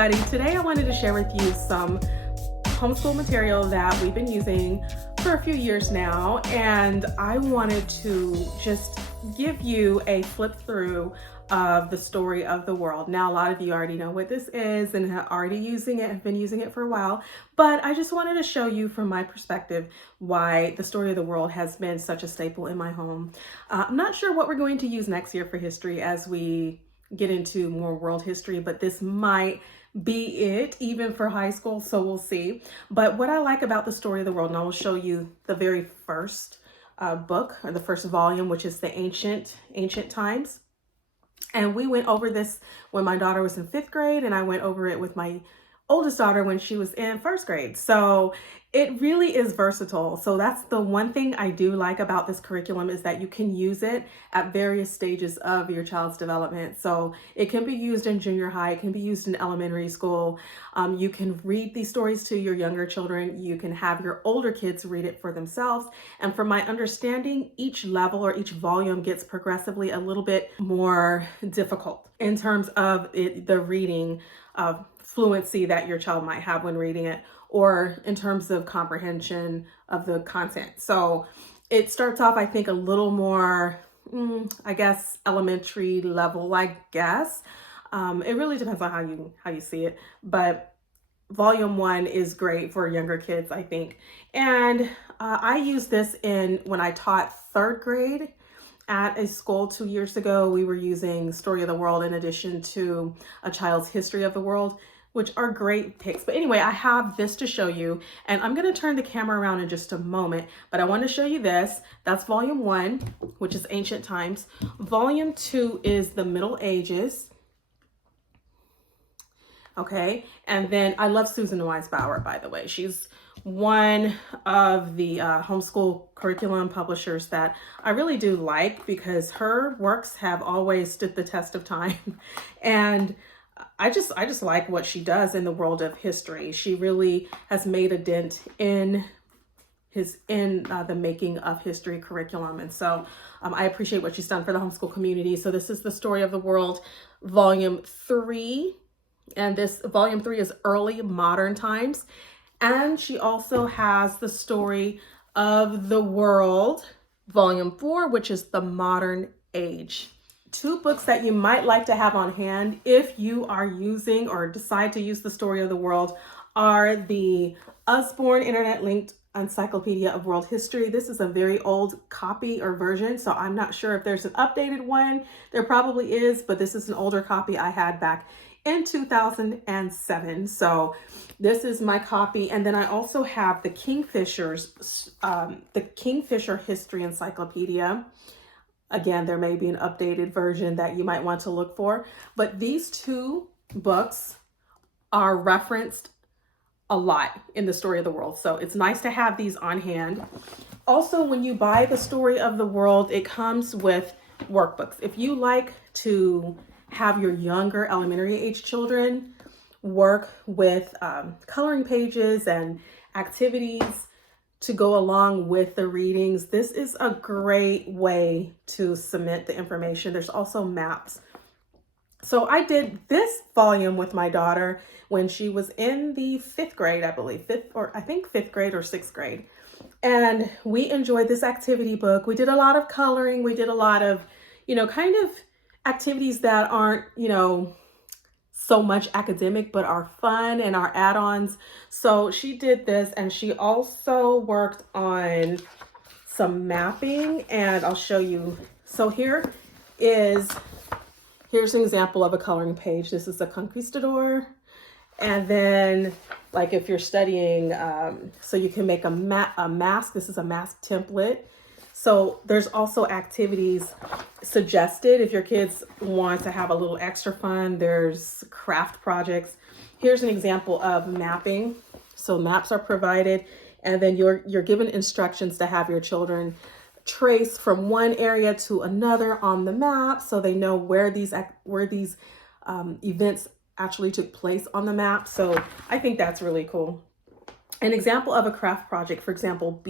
everybody. Today I wanted to share with you some homeschool material that we've been using for a few years now, and I wanted to just give you a flip through of the story of the world. Now, a lot of you already know what this is and have already have been using it for a while, but I just wanted to show you from my perspective why the story of the world has been such a staple in my home. I'm not sure what we're going to use next year for history as we get into more world history, but this might be it even for high school, so we'll see. But what I like about the story of the world, and I will show you the very first book, or the first volume, which is the ancient times. And we went over this when my daughter was in 5th grade, and I went over it with my oldest daughter when she was in 1st grade. So it really is versatile. So that's the one thing I do like about this curriculum, is that you can use it at various stages of your child's development. So it can be used in junior high, it can be used in elementary school. You can read these stories to your younger children. You can have your older kids read it for themselves. And from my understanding, each level or each volume gets progressively a little bit more difficult in terms of the reading fluency that your child might have when reading it, or in terms of comprehension of the content. So it starts off, I think, a little more, I guess, elementary level, I guess. It really depends on how you see it, but volume 1 is great for younger kids, I think. And I used this when I taught 3rd grade at a school 2 years ago. We were using Story of the World in addition to a child's history of the world, which are great picks. But anyway, I have this to show you, and I'm gonna turn the camera around in just a moment, but I want to show you this. That's volume 1, which is Ancient Times. Volume 2 is the Middle Ages. Okay, and then I love Susan Weisbauer, by the way. She's one of the homeschool curriculum publishers that I really do like, because her works have always stood the test of time. And I just like what she does in the world of history. She really has made a dent in the making of history curriculum. And so I appreciate what she's done for the homeschool community. So this is the Story of the World, volume 3. And this volume 3 is early modern times. And she also has the Story of the World, volume 4, which is the modern age. 2 books that you might like to have on hand if you are using or decide to use the Story of the World are the Usborne Internet Linked Encyclopedia of World History. This is a very old copy or version, so I'm not sure if there's an updated one. There probably is, but this is an older copy I had back in 2007. So this is my copy. And then I also have the Kingfisher History Encyclopedia. Again, there may be an updated version that you might want to look for, but these 2 books are referenced a lot in the Story of the World. So it's nice to have these on hand. Also, when you buy the Story of the World, it comes with workbooks. If you like to have your younger elementary age children work with coloring pages and activities to go along with the readings, this is a great way to cement the information. There's also maps. So I did this volume with my daughter when she was in the 5th grade, I believe, 5th grade or 6th grade. And we enjoyed this activity book. We did a lot of coloring. We did a lot of, kind of activities that aren't, so much academic, but are fun and are add-ons. So she did this, and she also worked on some mapping, and I'll show you. So here's an example of a coloring page. This is a conquistador. And then, like, if you're studying, so you can make a mask. This is a mask template. So there's also activities suggested if your kids want to have a little extra fun. There's craft projects. Here's an example of mapping. So maps are provided, and then you're given instructions to have your children trace from one area to another on the map, so they know where these events actually took place on the map. So I think that's really cool. An example of a craft project, for example,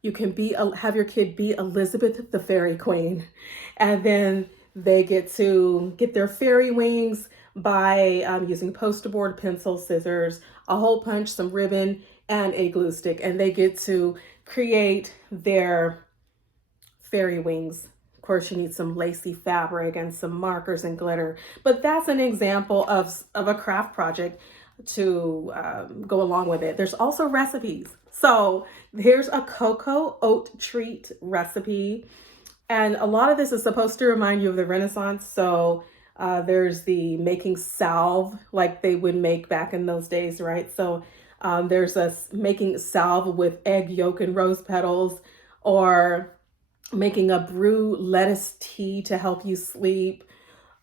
you can have your kid be Elizabeth the Fairy Queen, and then they get to get their fairy wings by using poster board, pencil, scissors, a hole punch, some ribbon, and a glue stick. And they get to create their fairy wings. Of course, you need some lacy fabric and some markers and glitter, but that's an example of a craft project to go along with it. There's also recipes. So here's a cocoa oat treat recipe. And a lot of this is supposed to remind you of the Renaissance. So there's the making salve like they would make back in those days, right? So there's a making salve with egg yolk and rose petals, or making a brew lettuce tea to help you sleep,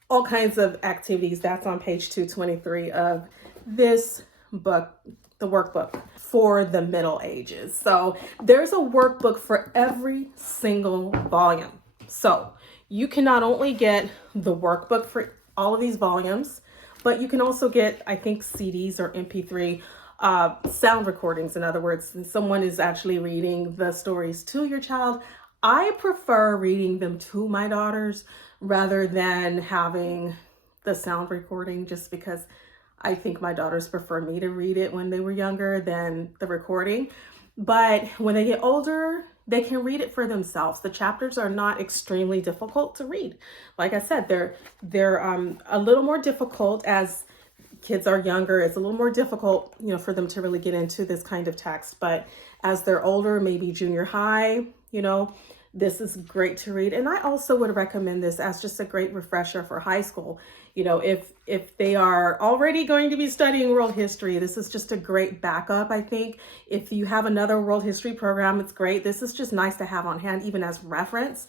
all kinds of activities. That's on page 223 of this book, the workbook for the Middle Ages. So there's a workbook for every single volume. So you can not only get the workbook for all of these volumes, but you can also get, I think, CDs or MP3 sound recordings. In other words, someone is actually reading the stories to your child. I prefer reading them to my daughters rather than having the sound recording, just because I think my daughters prefer me to read it when they were younger than the recording. But when they get older, they can read it for themselves. The chapters are not extremely difficult to read. Like I said, they're a little more difficult as kids are younger. It's a little more difficult, for them to really get into this kind of text. But as they're older, maybe junior high, this is great to read. And I also would recommend this as just a great refresher for high school. If they are already going to be studying world history, this is just a great backup, I think. If you have another world history program, it's great. This is just nice to have on hand, even as reference.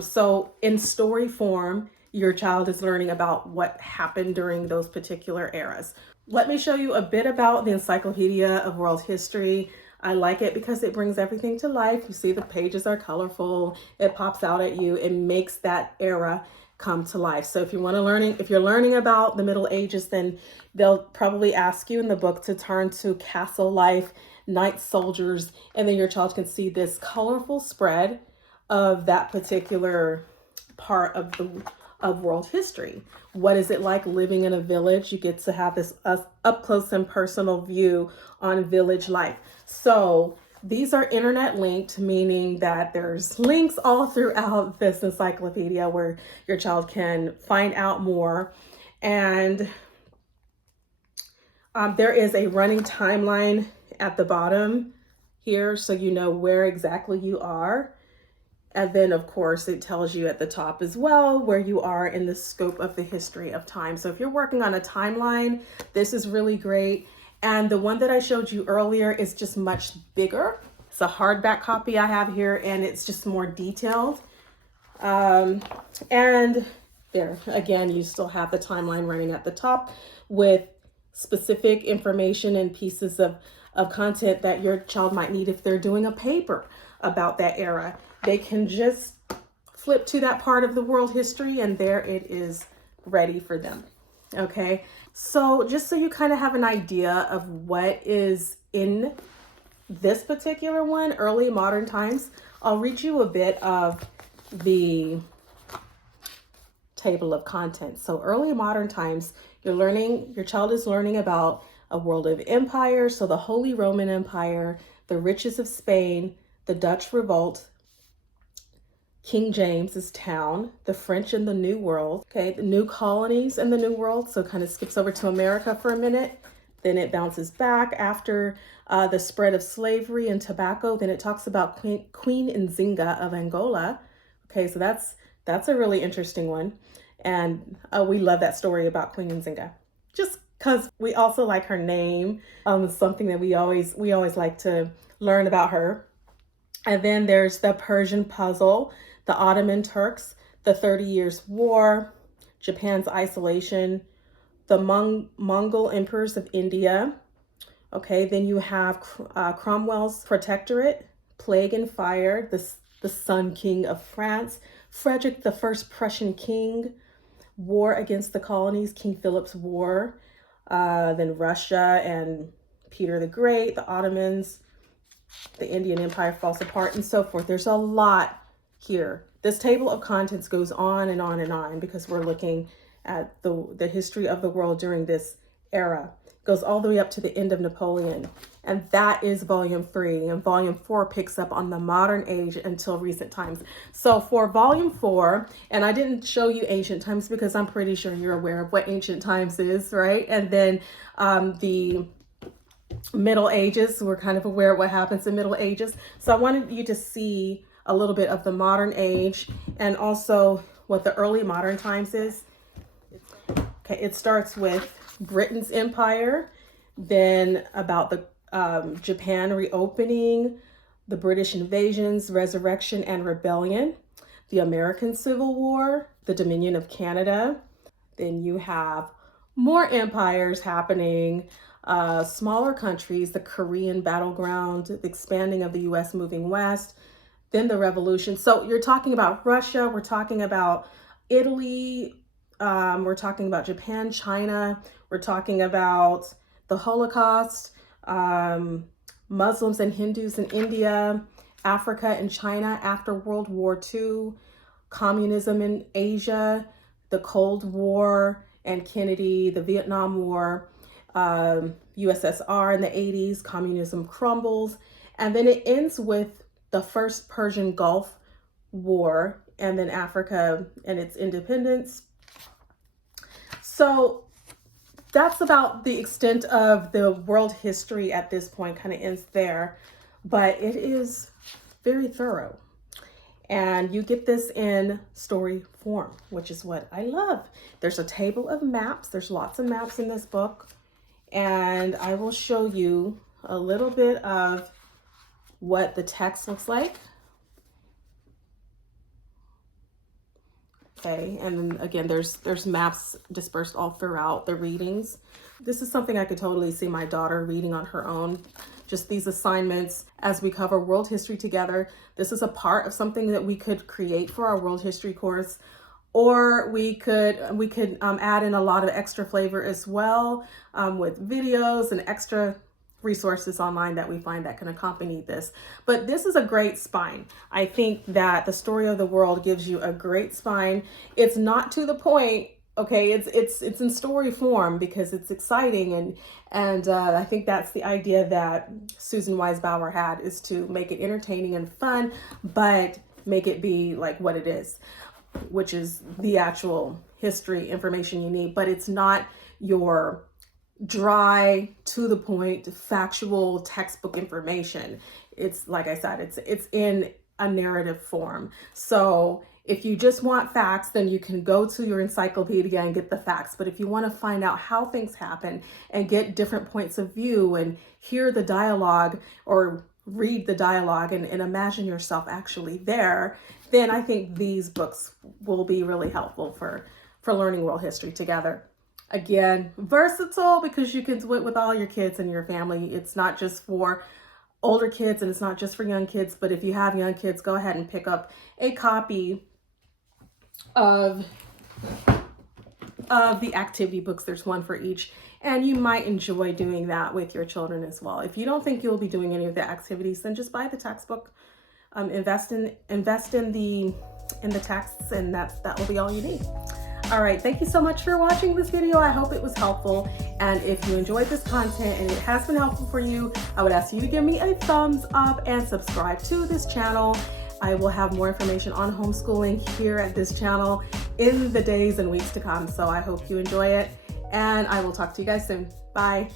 So in story form, your child is learning about what happened during those particular eras. Let me show you a bit about the Encyclopedia of World History. I like it because it brings everything to life. You see the pages are colorful. It pops out at you. It makes that era come to life. So if you're learning about the Middle Ages, then they'll probably ask you in the book to turn to castle life, knight soldiers, and then your child can see this colorful spread of that particular part of world history. What is it like living in a village? You get to have this up close and personal view on village life. So these are internet linked, meaning that there's links all throughout this encyclopedia where your child can find out more. And there is a running timeline at the bottom here, so you know where exactly you are. And then, of course, it tells you at the top as well where you are in the scope of the history of time. So if you're working on a timeline, this is really great. And the one that I showed you earlier is just much bigger. It's a hardback copy I have here, and it's just more detailed. And there, again, you still have the timeline running at the top with specific information and pieces of content that your child might need if they're doing a paper about that era. They can just flip to that part of the world history, and there it is ready for them. Okay, so just so you kind of have an idea of what is in this particular one, early modern times, I'll read you a bit of the table of contents. So early modern times, your child is learning about a world of empires. So the Holy Roman Empire, the riches of Spain, the Dutch Revolt, King James's town, the French in the New World, okay, the new colonies in the New World. So it kind of skips over to America for a minute. Then it bounces back after the spread of slavery and tobacco. Then it talks about Queen Nzinga of Angola. Okay, so that's a really interesting one. And we love that story about Queen Nzinga, just because we also like her name. Something that we always like to learn about her. And then there's the Persian puzzle, the Ottoman Turks, the 30 Years' War, Japan's isolation, the Mongol emperors of India. Okay, then you have Cromwell's protectorate, plague and fire, the Sun King of France, Frederick the First Prussian king, war against the colonies, King Philip's War, then Russia and Peter the Great, the Ottomans, the Indian Empire falls apart, and so forth. There's a lot here. This table of contents goes on and on and on because we're looking at the history of the world during this era. It goes all the way up to the end of Napoleon. And that is volume 3. And volume 4 picks up on the modern age until recent times. So for volume 4, and I didn't show you ancient times because I'm pretty sure you're aware of what ancient times is, right? And then the Middle Ages, we're kind of aware of what happens in Middle Ages. So I wanted you to see a little bit of the modern age and also what the early modern times is. Okay, it starts with Britain's empire, then about the Japan reopening, the British invasions, resurrection and rebellion, the American Civil War, the Dominion of Canada. Then you have more empires happening, smaller countries, the Korean battleground, the expanding of the US moving west, then the revolution. So you're talking about Russia, we're talking about Italy, we're talking about Japan, China, we're talking about the Holocaust, Muslims and Hindus in India, Africa and China after World War II, communism in Asia, the Cold War and Kennedy, the Vietnam War, USSR in the 80s, communism crumbles, and then it ends with the first Persian Gulf War, and then Africa and its independence. So that's about the extent of the world history at this point, kind of ends there, but it is very thorough. And you get this in story form, which is what I love. There's a table of maps. There's lots of maps in this book. And I will show you a little bit of what the text looks like. Okay, and again, there's maps dispersed all throughout the readings. This is something I could totally see my daughter reading on her own. Just these assignments as we cover world history together. This is a part of something that we could create for our world history course, or we could add in a lot of extra flavor as well, with videos and extra resources online that we find that can accompany this. But this is a great spine. I think that the story of the world gives you a great spine. It's not to the point, okay, it's in story form because it's exciting, and I think that's the idea that Susan Wise Bauer had, is to make it entertaining and fun, but make it be like what it is, which is the actual history information you need. But it's not your dry, to the point, factual textbook information. It's, like I said, it's in a narrative form. So if you just want facts, then you can go to your encyclopedia and get the facts. But if you want to find out how things happen and get different points of view and hear the dialogue or read the dialogue and imagine yourself actually there, then I think these books will be really helpful for learning world history together. Again, versatile because you can do it with all your kids and your family. It's not just for older kids and it's not just for young kids, but if you have young kids, go ahead and pick up a copy of the activity books. There's one for each, and you might enjoy doing that with your children as well. If you don't think you'll be doing any of the activities, then just buy the textbook, invest in the texts, and that will be all you need. All right, thank you so much for watching this video. I hope it was helpful. And if you enjoyed this content and it has been helpful for you, I would ask you to give me a thumbs up and subscribe to this channel. I will have more information on homeschooling here at this channel in the days and weeks to come. So I hope you enjoy it, and I will talk to you guys soon. Bye.